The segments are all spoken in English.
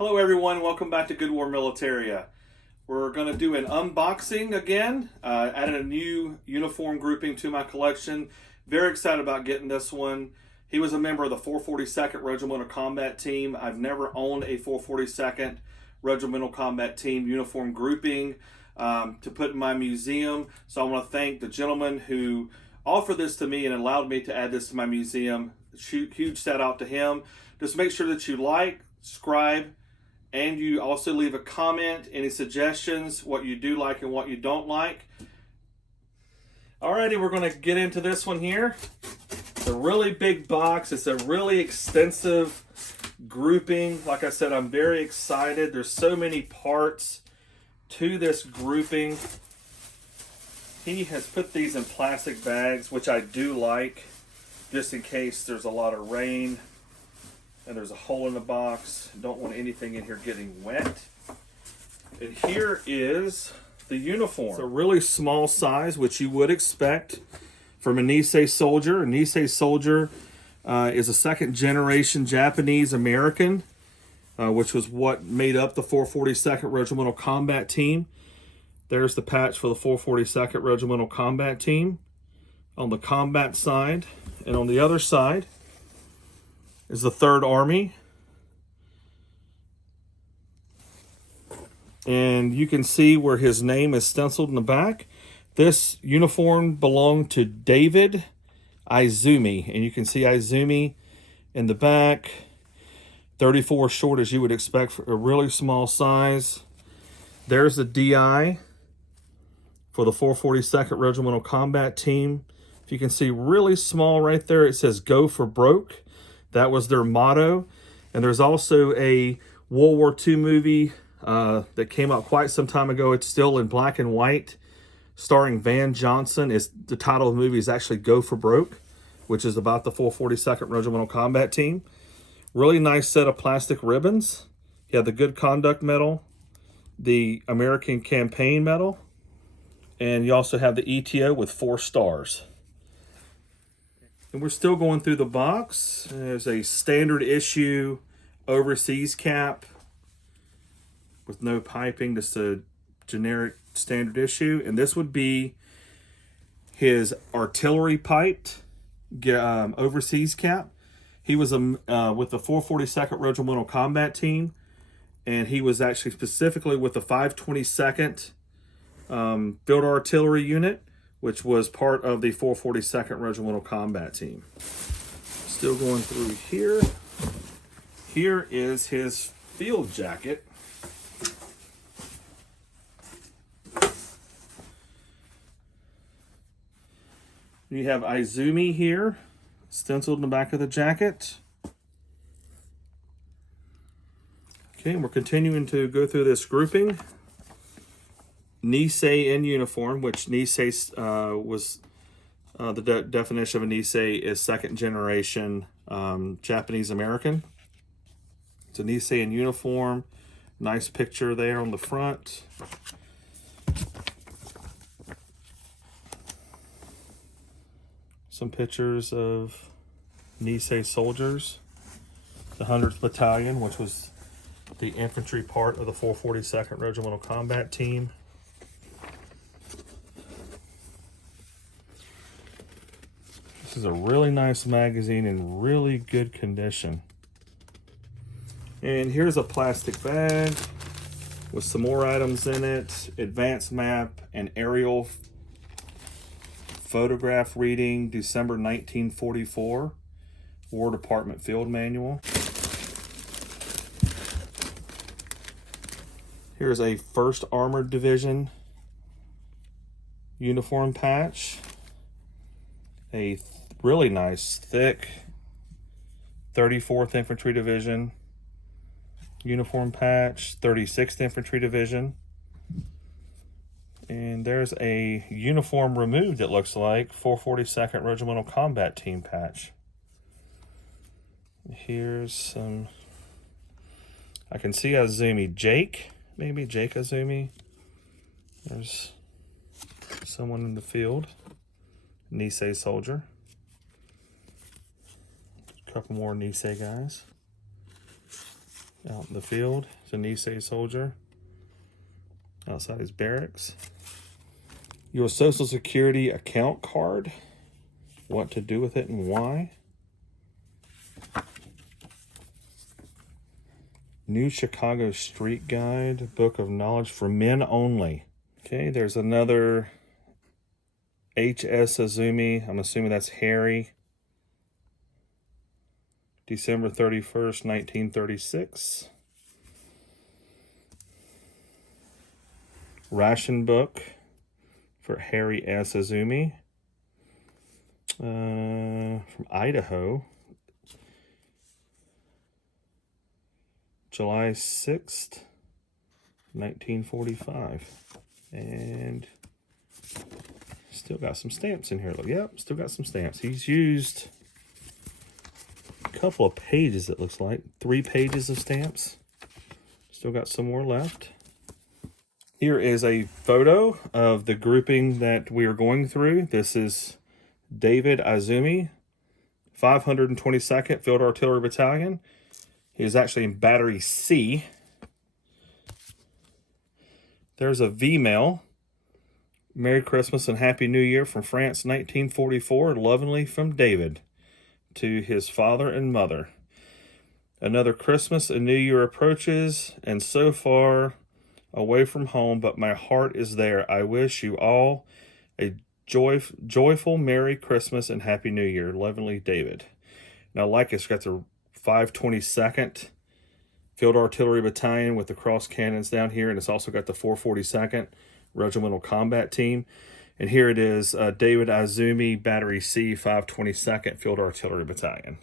Hello everyone, welcome back to Good War Militaria. We're going to do an unboxing again. Added a new uniform grouping to my collection. Very excited about getting this one. He was a member of the 442nd Regimental Combat Team. I've never owned a 442nd Regimental Combat Team uniform grouping to put in my museum. So I want to thank the gentleman who offered this to me and allowed me to add this to my museum. Huge shout out to him. Just make sure that you like, subscribe, and you also leave a comment, any suggestions, what you do like and what you don't like. Alrighty, we're going to get into this one here. It's a really big box. It's a really extensive grouping. Like I said, I'm very excited. There's so many parts to this grouping. He has put these in plastic bags, which I do like, just in case there's a lot of rain and there's a hole in the box. Don't want anything in here getting wet. And here is the uniform. It's a really small size, which you would expect from a Nisei soldier. A Nisei soldier is a second generation Japanese American, which was what made up the 442nd Regimental Combat Team. There's the patch for the 442nd Regimental Combat Team on the combat side. And on the other side is the 3rd Army. And you can see where his name is stenciled in the back. This uniform belonged to David Izumi. And you can see Izumi in the back. 34 short, as you would expect for a really small size. There's the DI for the 442nd Regimental Combat Team. If you can see really small right there, it says "Go for Broke." That was their motto. And there's also a World War II movie that came out quite some time ago. It's still in black and white, starring Van Johnson. The title of the movie is actually "Go for Broke," which is about the 442nd Regimental Combat Team. Really nice set of plastic ribbons. You have the Good Conduct Medal, the American Campaign Medal, and you also have the ETO with 4 stars. And we're still going through the box. There's a standard issue overseas cap with no piping, just a generic standard issue. And this would be his artillery piped overseas cap. He was with the 442nd Regimental Combat Team, and he was actually specifically with the 522nd Field Artillery Unit, which was part of the 442nd Regimental Combat Team. Still going through here. Here is his field jacket. You have Izumi here, stenciled in the back of the jacket. Okay, and we're continuing to go through this grouping. Nisei in uniform, which Nisei was the definition of a Nisei is second generation Japanese American. It's a Nisei in uniform. Nice picture there on the front. Some pictures of Nisei soldiers. The 100th Battalion, which was the infantry part of the 442nd Regimental Combat Team. This is a really nice magazine in really good condition. And here's a plastic bag with some more items in it. Advanced map and aerial photograph reading, December 1944. War Department Field Manual. Here's a 1st Armored Division uniform patch. A really nice, thick 34th Infantry Division uniform patch, 36th Infantry Division. And there's a uniform removed, it looks like, 442nd Regimental Combat Team patch. Here's some, I can see Izumi, maybe Jake Izumi. There's someone in the field. Nisei soldier. A couple more Nisei guys. out in the field. It's a Nisei soldier outside his barracks. Your Social Security account card. What to do with it and why. New Chicago Street Guide, Book of Knowledge for Men Only. Okay, there's another H.S. Izumi. I'm assuming that's Harry. December 31st, 1936. Ration book for Harry S. Izumi. From Idaho. July 6th, 1945. And still got some stamps in here. Look, yep, still got some stamps. He's used a couple of pages, it looks like. 3 pages of stamps. Still got some more left. Here is a photo of the grouping that we are going through. This is David Izumi, 522nd Field Artillery Battalion. He is actually in Battery C. There's a V-mail. Merry Christmas and Happy New Year from France, 1944. Lovingly from David to his father and mother. Another Christmas and New Year approaches, and so far away from home, but my heart is there. I wish you all a joyful Merry Christmas and Happy New Year. Lovingly, David. Now, like it's got the 522nd Field Artillery Battalion with the cross cannons down here, and it's also got the 442nd Regimental Combat Team. And here it is, David Izumi, Battery C, 522nd Field Artillery Battalion.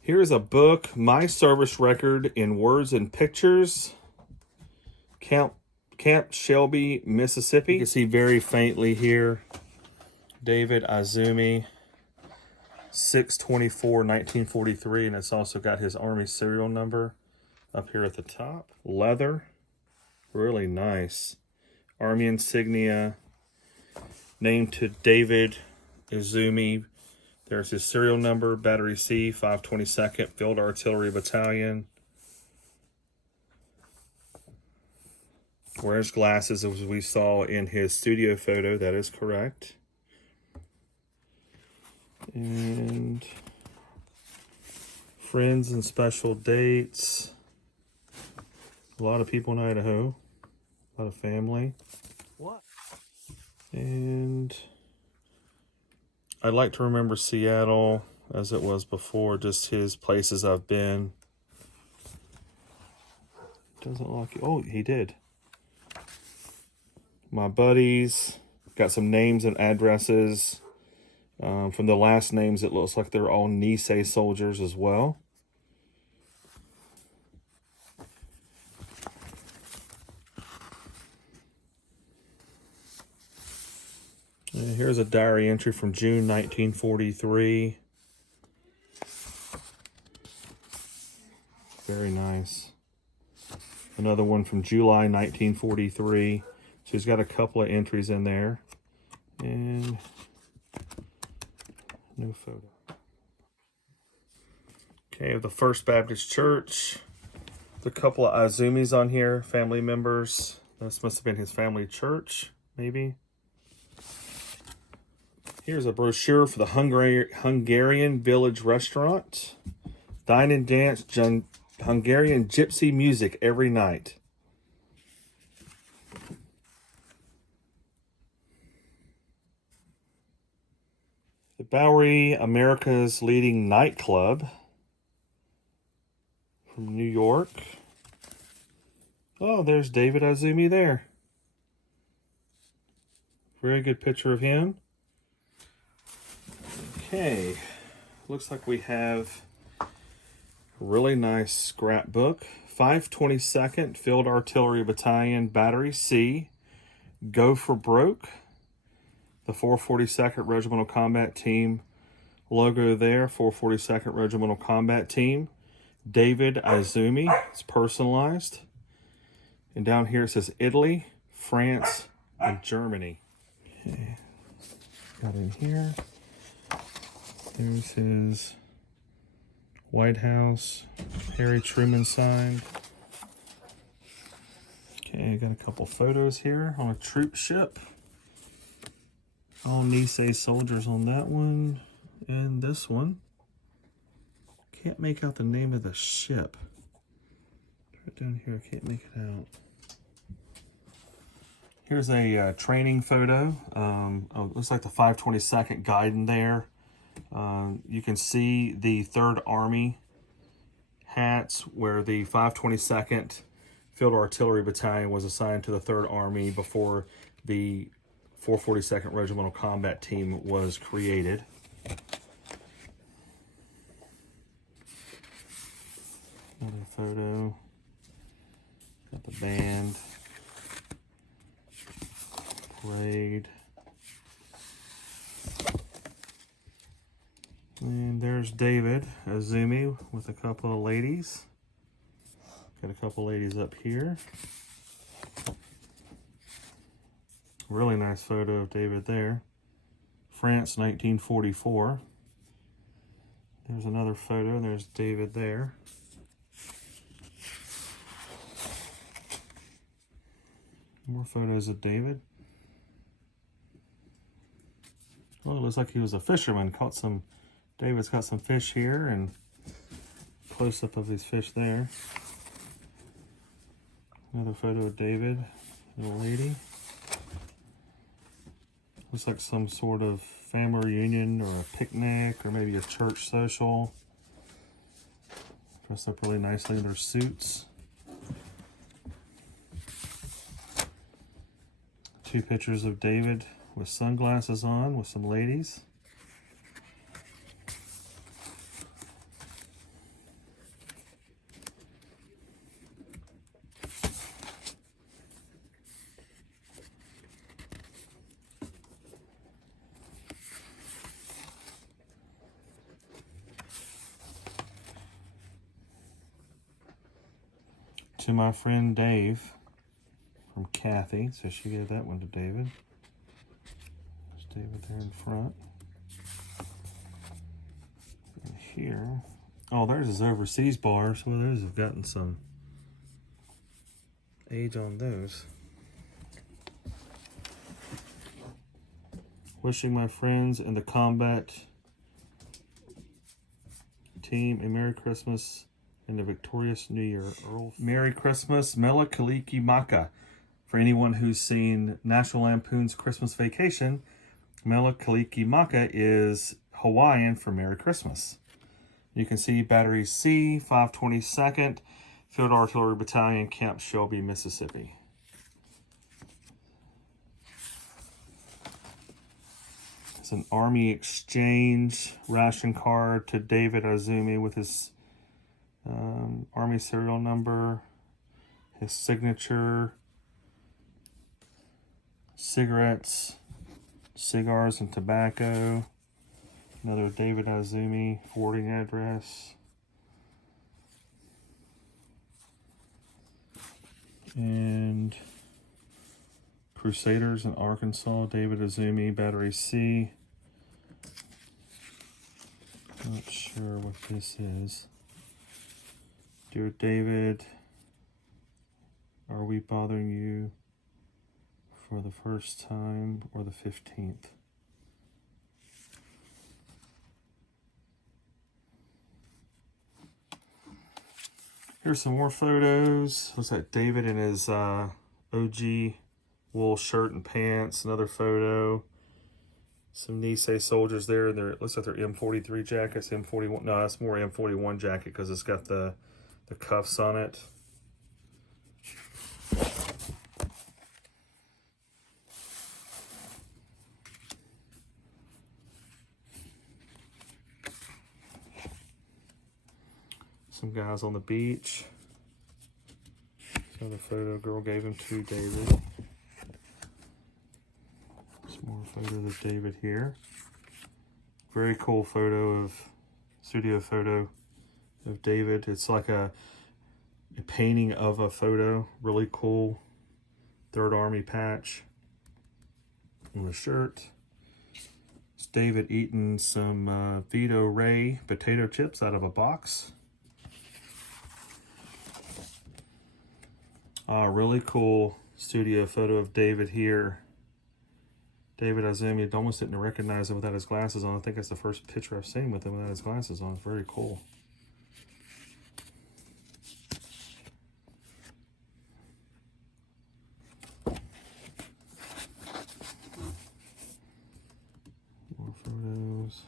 Here's a book, My Service Record in Words and Pictures. Camp Shelby, Mississippi. You can see very faintly here, David Izumi, 6/24/1943, and it's also got his Army serial number up here at the top. Leather, really nice. Army insignia, named to David Izumi. There's his serial number, Battery C, 522nd Field Artillery Battalion. Wears glasses, as we saw in his studio photo. That is correct. And friends and special dates. A lot of people in Idaho. A lot of family. What? And I'd like to remember Seattle as it was before, just his places I've been. Doesn't lock you. Oh, he did. My buddies, got some names and addresses. From the last names, it looks like they're all Nisei soldiers as well. And here's a diary entry from June 1943. Very nice. Another one from July 1943. So he's got a couple of entries in there. And no photo. Okay, the First Baptist Church. There's a couple of Izumis on here, family members. This must have been his family church, maybe. Here's a brochure for the Hungarian Village Restaurant. Dine and dance Hungarian gypsy music every night. The Bowery, America's leading nightclub from New York. Oh, there's David Izumi there. Very good picture of him. Okay, looks like we have a really nice scrapbook. 522nd Field Artillery Battalion, Battery C, Go for Broke. The 442nd Regimental Combat Team logo there, 442nd Regimental Combat Team. David Izumi, it's personalized. And down here it says Italy, France, and Germany. Okay, got in here. Here's his White House, Harry Truman signed. Okay, got a couple photos here on a troop ship. All Nisei soldiers on that one and this one. Can't make out the name of the ship. Right down here, I can't make it out. Here's a training photo. Looks like the 522nd Guidon there. You can see the 3rd Army hats where the 522nd Field Artillery Battalion was assigned to the 3rd Army before the 442nd Regimental Combat Team was created. Another photo. Got the band. Parade. And there's David Izumi with a couple of ladies. Got a couple ladies up here. Really nice photo of David there. France, 1944. There's another photo. There's David there. More photos of David. Well, it looks like he was a fisherman. David's got some fish here and close-up of these fish there. Another photo of David and a lady. Looks like some sort of family reunion or a picnic or maybe a church social. Dressed up really nicely in their suits. Two pictures of David with sunglasses on with some ladies. To my friend Dave from Kathy, so she gave that one to David. There's David there in front. And here, oh, there's his overseas bars. Well, those have gotten some age on those. Wishing my friends in the combat team a Merry Christmas and a victorious New Year. Earl. Merry Christmas, Mele Kaliki Maka. For anyone who's seen National Lampoon's Christmas Vacation, Mele Kaliki Maka is Hawaiian for Merry Christmas. You can see Battery C, 522nd Field Artillery Battalion, Camp Shelby, Mississippi. It's an Army exchange ration card to David Izumi with his Army serial number, his signature, cigarettes, cigars and tobacco, another David Izumi forwarding address, and Crusaders in Arkansas, David Izumi, Battery C. Not sure what this is. Dear David, are we bothering you for the first time or the 15th? Here's some more photos. Looks like David in his OG wool shirt and pants. Another photo. Some Nisei soldiers there. It looks like they're M43 jackets. M41. No, that's more M41 jacket because it's got the cuffs on it. Some guys on the beach. Another photo a girl gave him to David. Some more photos of David here. Very cool photo of, studio photo of David. It's like a painting of a photo. Really cool. 3rd Army patch. on the shirt. It's David eating some Vito Ray potato chips out of a box. Really cool studio photo of David here. David Izumi, almost didn't recognize him without his glasses on. I think that's the first picture I've seen with him without his glasses on. It's very cool. More photos.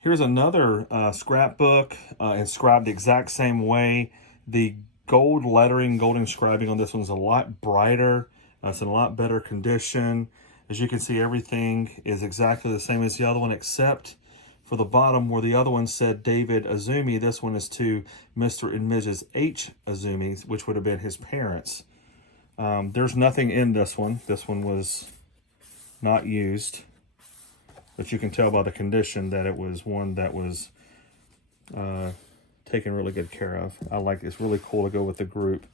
Here's another scrapbook, inscribed the exact same way. The gold lettering, gold inscribing on this one's a lot brighter. It's in a lot better condition. As you can see, everything is exactly the same as the other one, except for the bottom where the other one said David Izumi. This one is to Mr. and Mrs. H. Izumi, which would have been his parents. There's nothing in this one. This one was not used. But you can tell by the condition that it was one that was taken really good care of. I like it's really cool to go with the group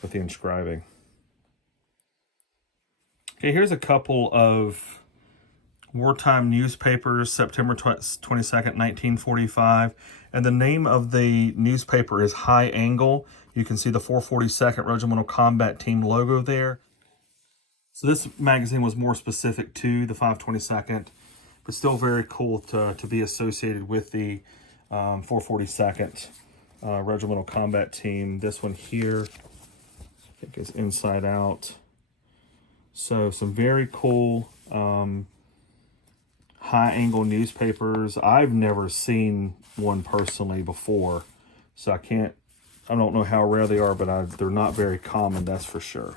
with the inscribing. Okay, here's a couple of Wartime Newspapers, September 22nd, 1945. And the name of the newspaper is High Angle. You can see the 442nd Regimental Combat Team logo there. So this magazine was more specific to the 522nd. But still very cool to be associated with the 442nd Regimental Combat Team. This one here, I think, is inside out. So some very cool high-angle newspapers. I've never seen one personally before, so I don't know how rare they are, but they're not very common, that's for sure.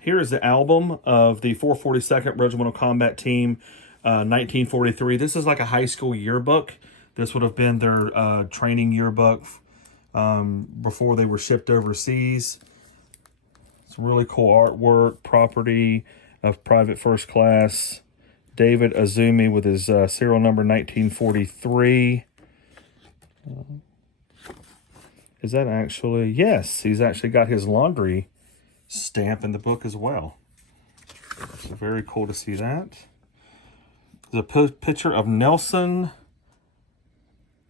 Here is the album of the 442nd Regimental Combat Team, 1943. This is like a high school yearbook. This would have been their training yearbook before they were shipped overseas. It's really cool artwork, property of Private First Class David Izumi with his serial number 1943. Is that actually? Yes, he's actually got his laundry stamp in the book as well. So very cool to see that. There's a picture of Nelson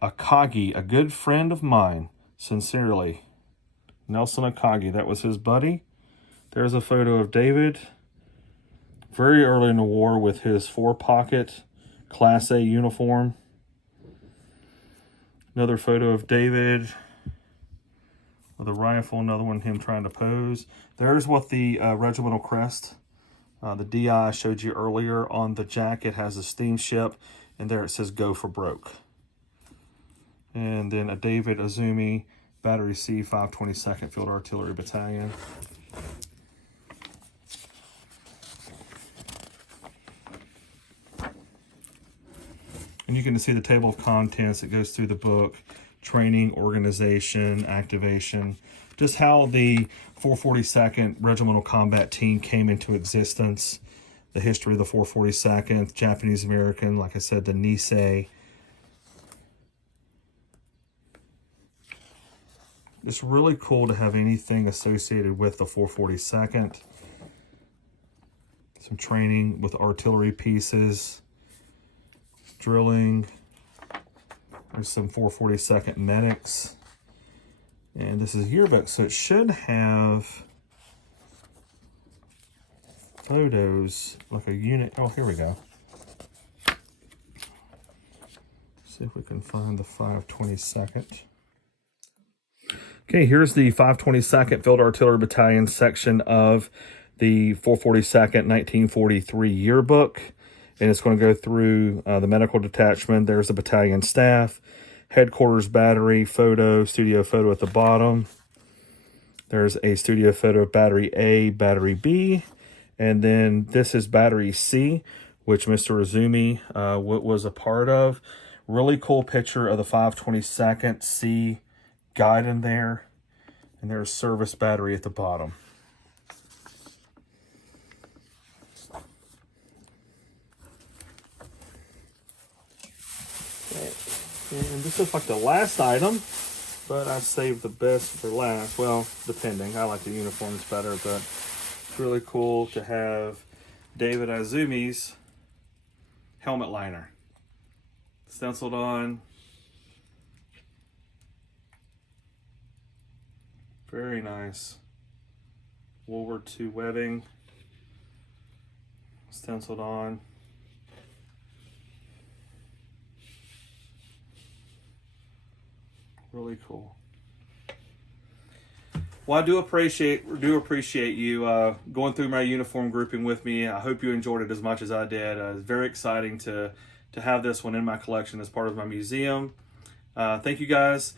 Akagi, a good friend of mine, sincerely. Nelson Akagi, that was his buddy. There's a photo of David very early in the war with his 4-pocket Class A uniform. Another photo of David with a rifle, another one him trying to pose. There's what the regimental crest, the DI I showed you earlier on the jacket has a steamship, and there it says "Go for Broke." And then a David Izumi, Battery C, 522nd Field Artillery Battalion. And you can see the table of contents that goes through the book. Training, organization, activation, just how the 442nd Regimental Combat Team came into existence, the history of the 442nd, Japanese American, like I said, the Nisei. It's really cool to have anything associated with the 442nd. Some training with artillery pieces, drilling. There's some 442nd medics. And this is yearbook, so it should have photos like a unit. Oh, here we go. See if we can find the 522nd. Okay, here's the 522nd Field Artillery Battalion section of the 442nd 1943 yearbook. And it's going to go through the medical detachment. There's the battalion staff, headquarters battery, photo, studio photo at the bottom. There's a studio photo of battery A, battery B. And then this is battery C, which Mr. Izumi was a part of. Really cool picture of the 522nd C guide in there. And there's service battery at the bottom. And this is like the last item but I saved the best for last. Well, depending. I like the uniforms better, but it's really cool to have David Izumi's helmet liner stenciled on. Very nice. World War II webbing stenciled on. Really cool. Well, I do appreciate you going through my uniform grouping with me. I hope you enjoyed it as much as I did. It's very exciting to have this one in my collection as part of my museum. Thank you guys.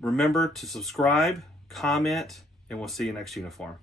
Remember to subscribe, comment, and we'll see you next uniform.